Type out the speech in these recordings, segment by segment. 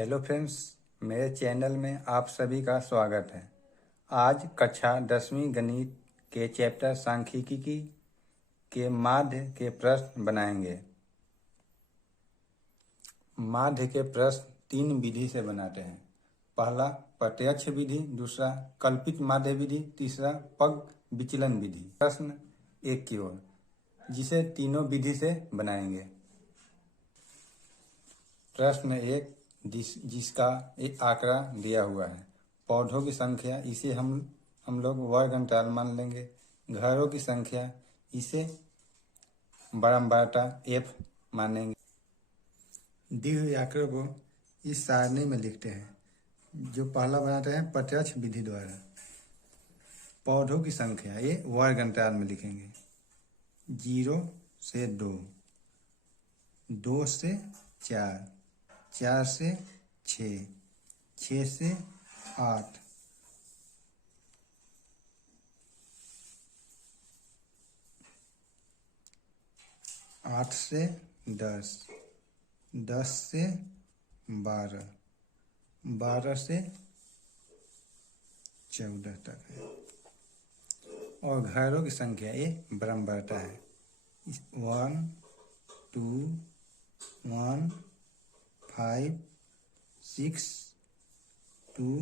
Hello friends, मेरे channel में आप सभी का स्वागत है। आज कक्षा 10वीं गणित के चैप्टर सांख्यिकी के माध्य के प्रश्न बनाएंगे। माध्य के प्रश्न 3 विधि से बनाते हैं। पहला प्रत्यक्ष विधि, दूसरा कल्पित माध्य विधि, तीसरा पग विचलन विधि। प्रश्न 1 की ओर, जिसे तीनों विधि से बनाएंगे। प्रश्न 1 जिसका एक आंकड़ा दिया हुआ है। पौधों की संख्या, इसे हम लोग वर्ग अंतराल मान लेंगे। घरों की संख्या, इसे बारंबारता f मानेंगे। दी हुई आंकड़ों को इस सारणी में लिखते हैं। जो पहला बनाते हैं प्रत्यक्ष विधि द्वारा। पौधों की संख्या ये वर्ग अंतराल में लिखेंगे। 0 से 2, 2 से 4, 4 से 6, 6 से 8, 8 से 10, 10 से 12, 12 से 14 तक है। और घरों की संख्या ये बारंबारता है। 1 2 1 5 6 2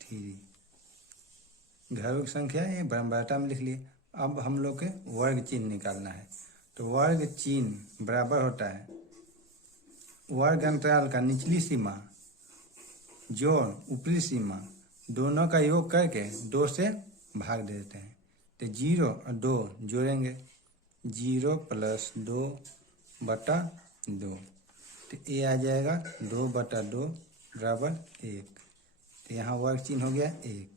3। घरों की संख्या ये बारंबारता में लिख लिए। अब हम लोग के वर्ग चिन्ह निकालना है। तो वर्ग चिन्ह बराबर होता है वर्ग अंतराल का निचली सीमा जोड़ ऊपरी सीमा, दोनों का योग करके 2 से भाग देते हैं। तो 0 और 2 जोड़ेंगे। 0 + 2 बटा 2, तो ये आ जाएगा 2 बटा 2 बराबर 1। तो यहाँ वर्ग चिन्ह हो गया 1।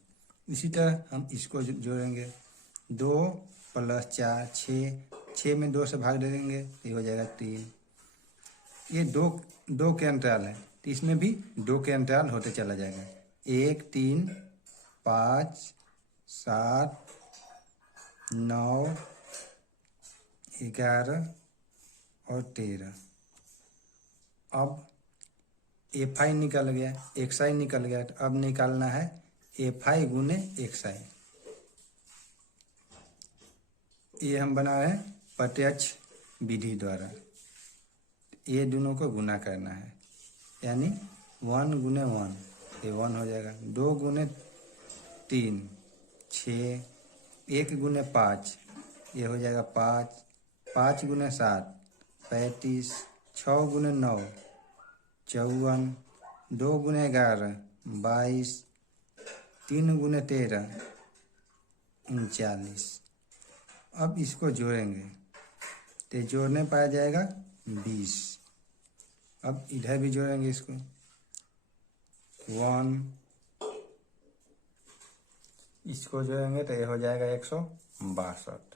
इसी तरह हम इसको जोड़ेंगे। 2 + 4 6, 6 में 2 से भाग दे देंगे, ये हो जाएगा 3। ये दो के अंतराल है, तो इसमें भी 2 के अंतराल होते चला जाएगा। 1 3 5 7 9 11 और 13। अब FI निकल गया, XI निकल गया। तो अब निकालना है FI गुने XI। ये हम बना रहे हैं प्रत्यक्ष विधि द्वारा। ये दोनों को गुना करना है, यानी 1 गुने 1, ये 1 हो जाएगा। 2 गुने 3 6, 1 गुने 5, ये हो जाएगा 5, 5 गुने 7 35, 6 गुने 9 54, 2 गुने 11 22, 3 गुने 13 39। अब इसको जोड़ेंगे तो जोड़ने पाया जाएगा 20। अब इधर भी जोड़ेंगे इसको 1, इसको जोड़ेंगे तो ये हो जाएगा 162।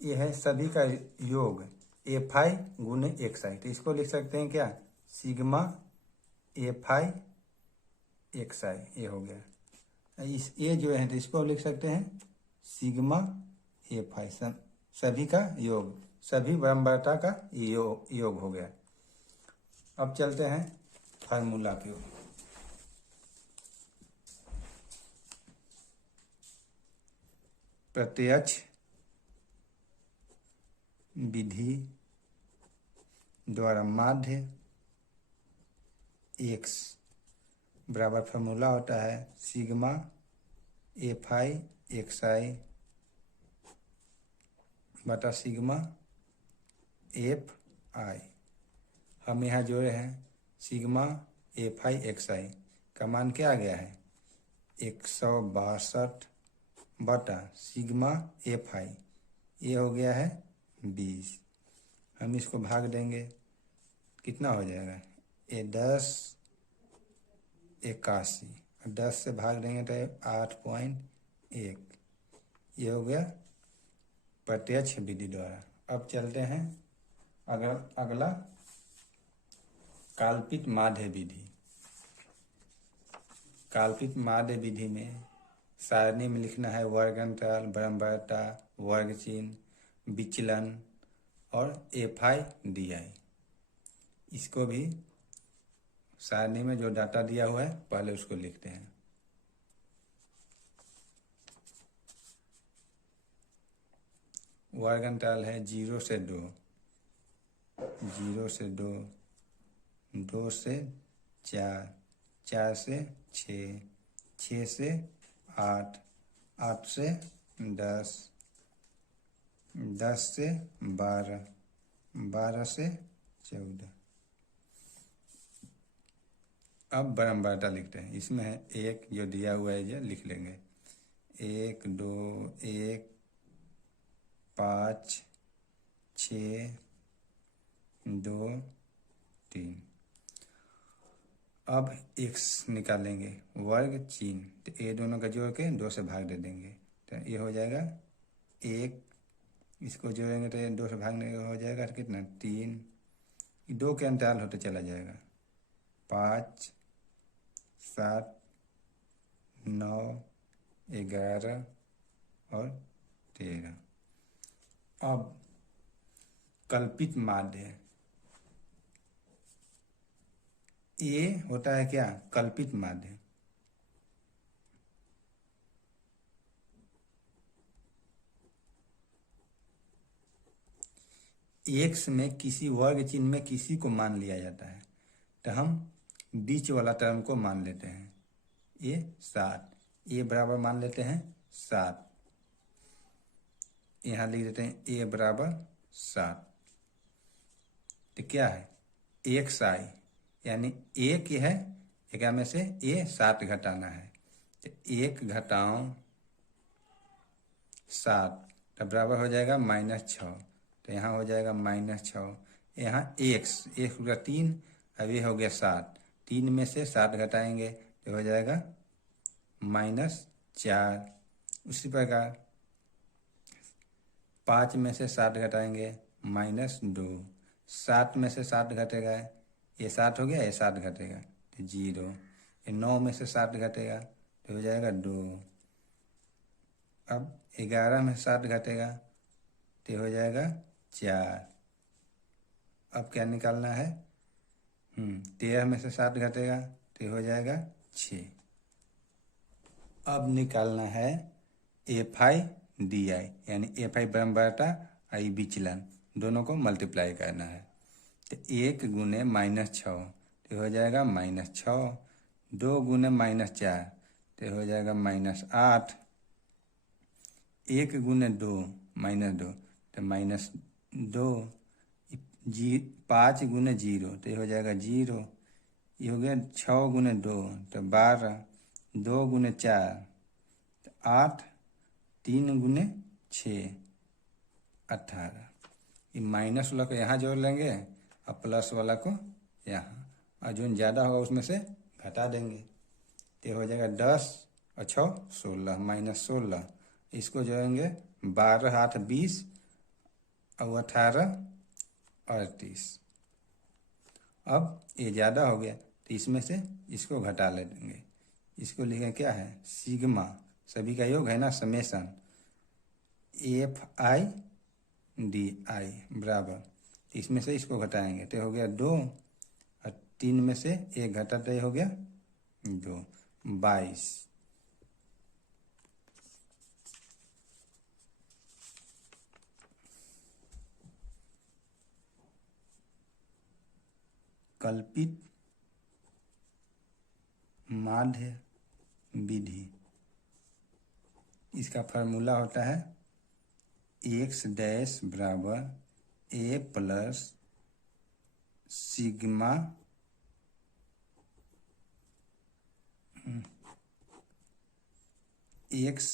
ये है सभी का योग FI गुने XI। तो इसको लिख सकते हैं क्या, सिग्मा FI XI। ये हो गया। ये जो है तो इसको लिख सकते हैं सिग्मा FI, सभी का योग, सभी बारंबारता का योग हो गया। अब चलते हैं फार्मूला की ओर। प्रत्यक्ष विधि द्वारा माध्य x बराबर फार्मूला होता है सिग्मा FI XI बटा सिग्मा FI। हम यहाँ जोड़े हैं सिग्मा FI XI का मान क्या आ गया है 162 बटा सिग्मा FI, ये हो गया है 20। हम इसको भाग देंगे, कितना हो जाएगा, ये 10 81, 10 से भाग देंगे तो 8.1। ये हो गया प्रत्यक्ष विधि द्वारा। अब चलते हैं अगला काल्पित माध्य विधि। काल्पित माध्य विधि में सारणी में लिखना है वर्ग अंतराल, बारंबारता, वर्ग चिन्ह, विचलन और FI DI। इसको भी सारणी में जो डाटा दिया हुआ है पहले उसको लिखते हैं। वर्ग अंतराल है 0 से 2, 0 से 2, 2 से 4, 4 से 6, 6 से 8, 8 से 10, 10 से 12, 12 से 14। अब बारंबारता लिखते हैं। इसमें है 1 जो दिया हुआ है ये लिख लेंगे, 1 2 1 5 6 2 3। अब x निकालेंगे, वर्ग चिन्ह, तो ये दोनों का जोड़ के 2 से भाग दे देंगे, तो ये हो जाएगा 1, इसको जोड़ेंगे तो ये 2 से भागने का हो जाएगा कितना 3, 2 के अंतराल होते चला जाएगा, 5 7 9 11 और 13। अब कल्पित माध्य, ये होता है क्या, कल्पित माध्य। x में किसी वर्ग चिन्ह में किसी को मान लिया जाता है, तो हम बीच वाला टर्म को मान लेते हैं, ये 7, ये बराबर मान लेते हैं 7, यहाँ लिख देते हैं a बराबर 7। तो क्या है xi, यानी एक है, एक में से a 7 घटाना है, तो 1 घटाओ 7 तो बराबर हो जाएगा -6, तो यहाँ हो जाएगा -6, यहाँ x 1 होगा 3, अब ये हो गया 7, 3 में से 7 घटाएंगे तो हो जाएगा -4। उसी प्रकार 5 में से 7 घटाएंगे -2, 7 में से 7 घटेगा, ये 7 हो गया, ये 7 घटेगा तो 0, ये 9 में से 7 घटेगा तो हो जाएगा 2। अब 11 में 7 घटेगा तो हो जाएगा 4। अब क्या निकालना है, 13 में से 7 घटेगा तो हो जाएगा 6। अब निकालना है FI DI, यानी FI बारंबारता, आई विचलन, दोनों को मल्टीप्लाई करना है, तो 1 गुने -6 तो हो जाएगा -6, 2 गुने -4 तो हो जाएगा -8, 1 गुने 2 -2 तो -2, 5 गुने 0 तो हो जाएगा 0, ये हो गया 6 गुने 2 तो 12, 2 गुने 4 तो 8, 3 गुने 6 18। ये माइनस वाला को यहाँ जोड़ लेंगे और प्लस वाला को यहाँ, और जो ज़्यादा होगा उसमें से घटा देंगे, तो हो जाएगा 10 और 6 16, -16, इसको जोड़ेंगे 12 8 20 और 18 38। अब ये ज़्यादा हो गया तो इसमें से इसको घटा ले देंगे, इसको लिखें क्या है, सिग्मा, सभी का योग है ना, समेशन FI DI बराबर, इसमें से इसको घटाएंगे तो हो गया 2 और 3 में से 1 घटाते हो गया 2, 22। कल्पित माध्य विधि, इसका फार्मूला होता है x डैश बराबर a प्लस सिग्मा x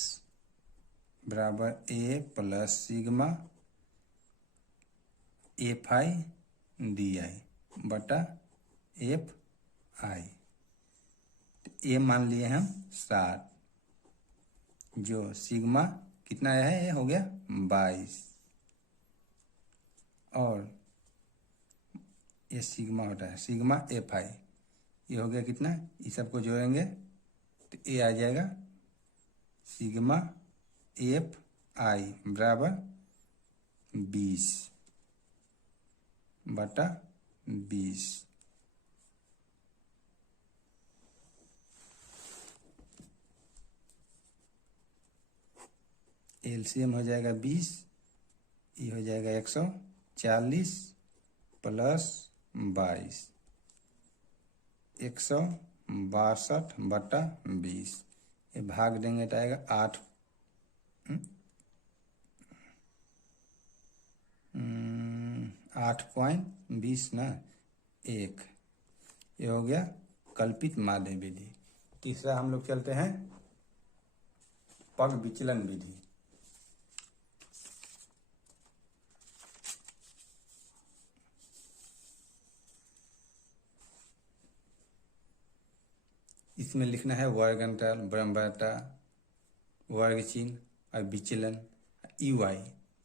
बराबर a plus sigma FI DI बटा FI। ये मान लिए हम 7, जो सिग्मा कितना है, ये हो गया 22, और ये सिग्मा होता है सिग्मा FI, ये हो गया कितना, इस सबको जोड़ेंगे तो ये आ जाएगा सिग्मा FI बराबर 20 बटा 20। एलसीएम हो जाएगा 20, ये हो जाएगा 140 प्लस 22, 162/20। ये भाग देंगे तो आएगा 8.20 ना 1। ये हो गया कल्पित माध्य विधि। तीसरा हम लोग चलते हैं पग विचलन विधि। इसमें लिखना है वर्ग अंतराल, ब्रह्मवार्ता, वर्ग चिन्ह और विचलन ui,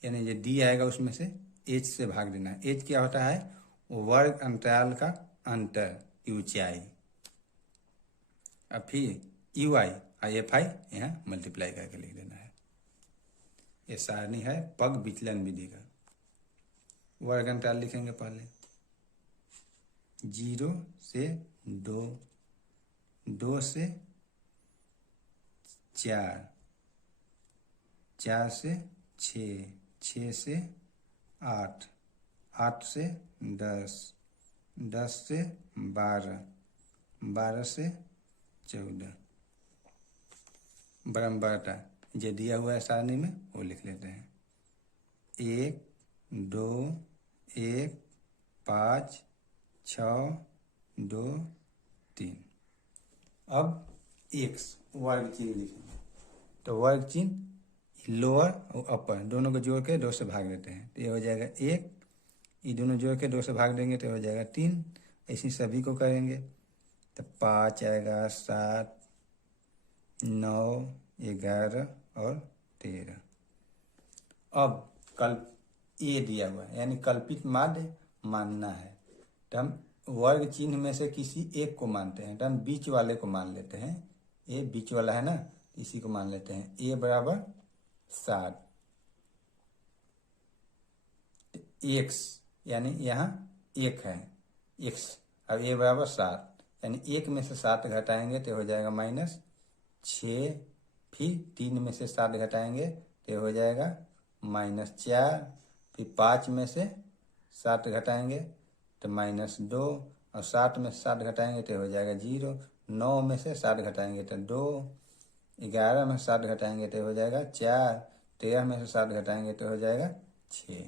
यानी जो डी आएगा उसमें से h से भाग देना है। h क्या होता है? वर्ग अंतराल का अंतर, ऊंचाई। अब फिर ui और fi यहाँ मल्टीप्लाई करके लिख देना है। ये सारणी है पग विचलन विधि का। वर्ग अंतराल लिखेंगे पहले 0 से 2, 2 से 4, 4 से 6, 6 से 8, 8 से 10, 10 से 12, 12 से 14। ब्रह्मवार्ता जो दिया हुआ है सारणी में वो लिख लेते हैं 1, 2, 1, 5, 6, 2, 3। अब x वर्ग चिन्ह लिखेंगे तो वर्ग चिन्ह लोअर और अपर दोनों को जोड़ के 2 से भाग देते हैं तो ये हो जाएगा 1, ये दोनों जोड़ के 2 से भाग देंगे तो हो जाएगा 3। ऐसे सभी को करेंगे तो 5 आएगा, 7, 9, 11 और 13। अब ये दिया हुआ है यानी कल्पित माध्य मानना है तो हम वर्ग चिन्ह में से किसी एक को मानते हैं तो हम बीच वाले को मान लेते हैं। ये बीच वाला है ना, इसी को मान लेते हैं। a बराबर 7, x यानी यहाँ 1 है x। अब a बराबर 7 यानी 1 में से 7 घटाएंगे तो हो जाएगा -6, फिर 3 में से 7 घटाएंगे तो हो जाएगा -4, फिर 5 में से 7 घटाएंगे तो -2 और 7 में से 7 घटाएंगे तो हो जाएगा 0। 9 में से 7 घटाएंगे तो 2, 11 में से 7 घटाएंगे तो हो जाएगा 4, 13 में से 7 घटाएंगे तो हो जाएगा 6।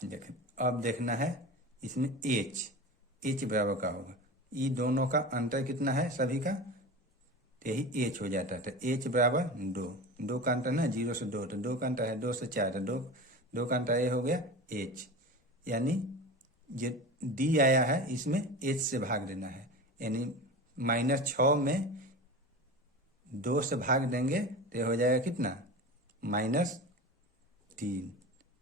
देखें अब देखना है इसमें h बराबर का होगा, ये दोनों का अंतर कितना है सभी का, यही h हो जाता है। तो h बराबर 2, 2 का अंतर ना 0 से 2, तो 2 का अंतर है 2 से 4, तो 2 का अंतर ये हो गया h। यानी जो d आया है इसमें h से भाग देना है, यानी -6 में 2 से भाग देंगे तो हो जाएगा कितना -3,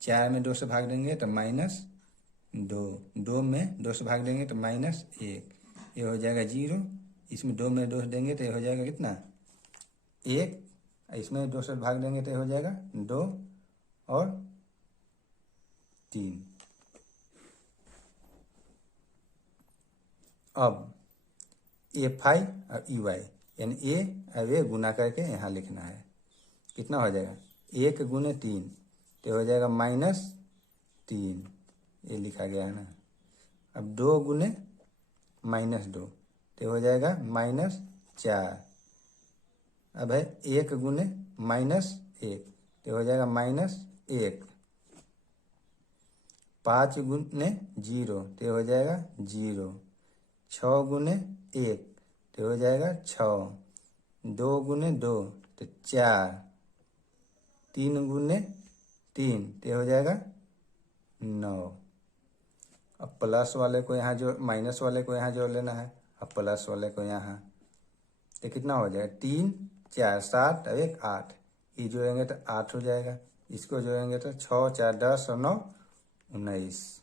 4 में 2 से भाग देंगे तो -2, 2 में 2 से भाग देंगे तो -1, ये हो जाएगा 0। इसमें 2 में 2 देंगे तो ये हो जाएगा कितना 1, इसमें 2 से भाग देंगे तो ये हो जाएगा 2 और 3। अब fi और ui यानी a और a गुना करके यहाँ लिखना है। कितना हो जाएगा 1 गुने 3 तो हो जाएगा -3, ये लिखा गया है ना। अब 2 गुने -2 तो हो जाएगा -4। अब है 1 गुने -1 तो हो जाएगा -1। 5 गुने 0 तो हो जाएगा 0। 6 गुने 1 तो हो जाएगा 6। 2 गुने 2 तो 4। 3 गुने 3 तो हो जाएगा 9। अब प्लस वाले को यहाँ जोड़, माइनस वाले को यहाँ जोड़ लेना है। अब प्लस वाले को यहाँ तो कितना हो जाएगा 3, 4, 7 और 1, 8। ये जोड़ेंगे तो 8 हो जाएगा। इसको जोड़ेंगे तो 6, 4, 10 और 9, 19।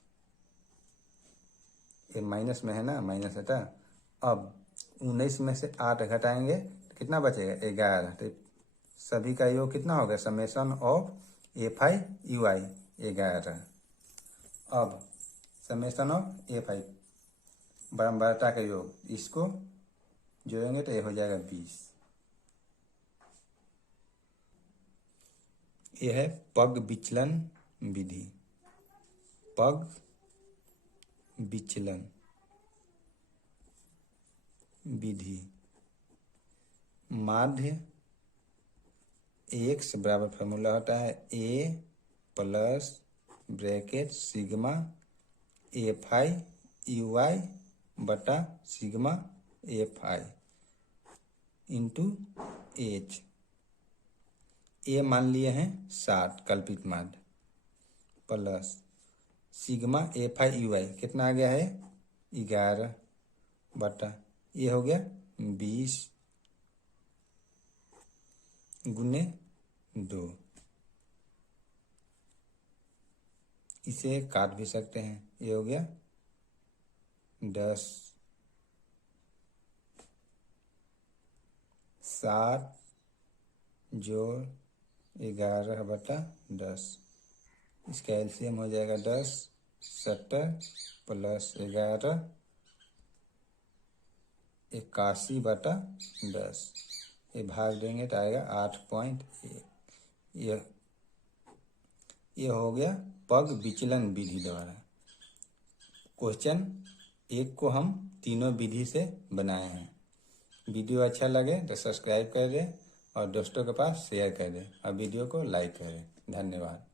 ये माइनस में है ना, माइनस है था। अब 19 में से 8 घटाएंगे तो कितना बचेगा 11। तो सभी का योग कितना होगा समेशन ऑफ fi ui 11। अब समेशन ऑफ A5 बारंबारता का योग, इसको जोड़ेंगे तो ये हो जाएगा 20। यह है पग विचलन विधि। पग विचलन विधि। माध्य x बराबर फॉर्मूला होता है a plus bracket sigma Fi uy बटा सिग्मा Fi इंटू h। ए मान लिए हैं 60 कल्पित माध्य, प्लस सिग्मा Fi uy कितना आ गया है 11 बटा ये हो गया 20 गुने 2। इसे काट भी सकते हैं, ये हो गया 10। 7 जोड़ 11 बटा 10, इसका एलसीएम हो जाएगा 10 70 प्लस 11 81 बटा 10। ये भाग देंगे तो आएगा 8.1। ये हो गया पग विचलन विधि द्वारा। क्वेश्चन 1 को हम तीनों विधि से बनाए हैं। वीडियो अच्छा लगे तो सब्सक्राइब कर दें और दोस्तों के पास शेयर कर दें और वीडियो को लाइक करें। धन्यवाद।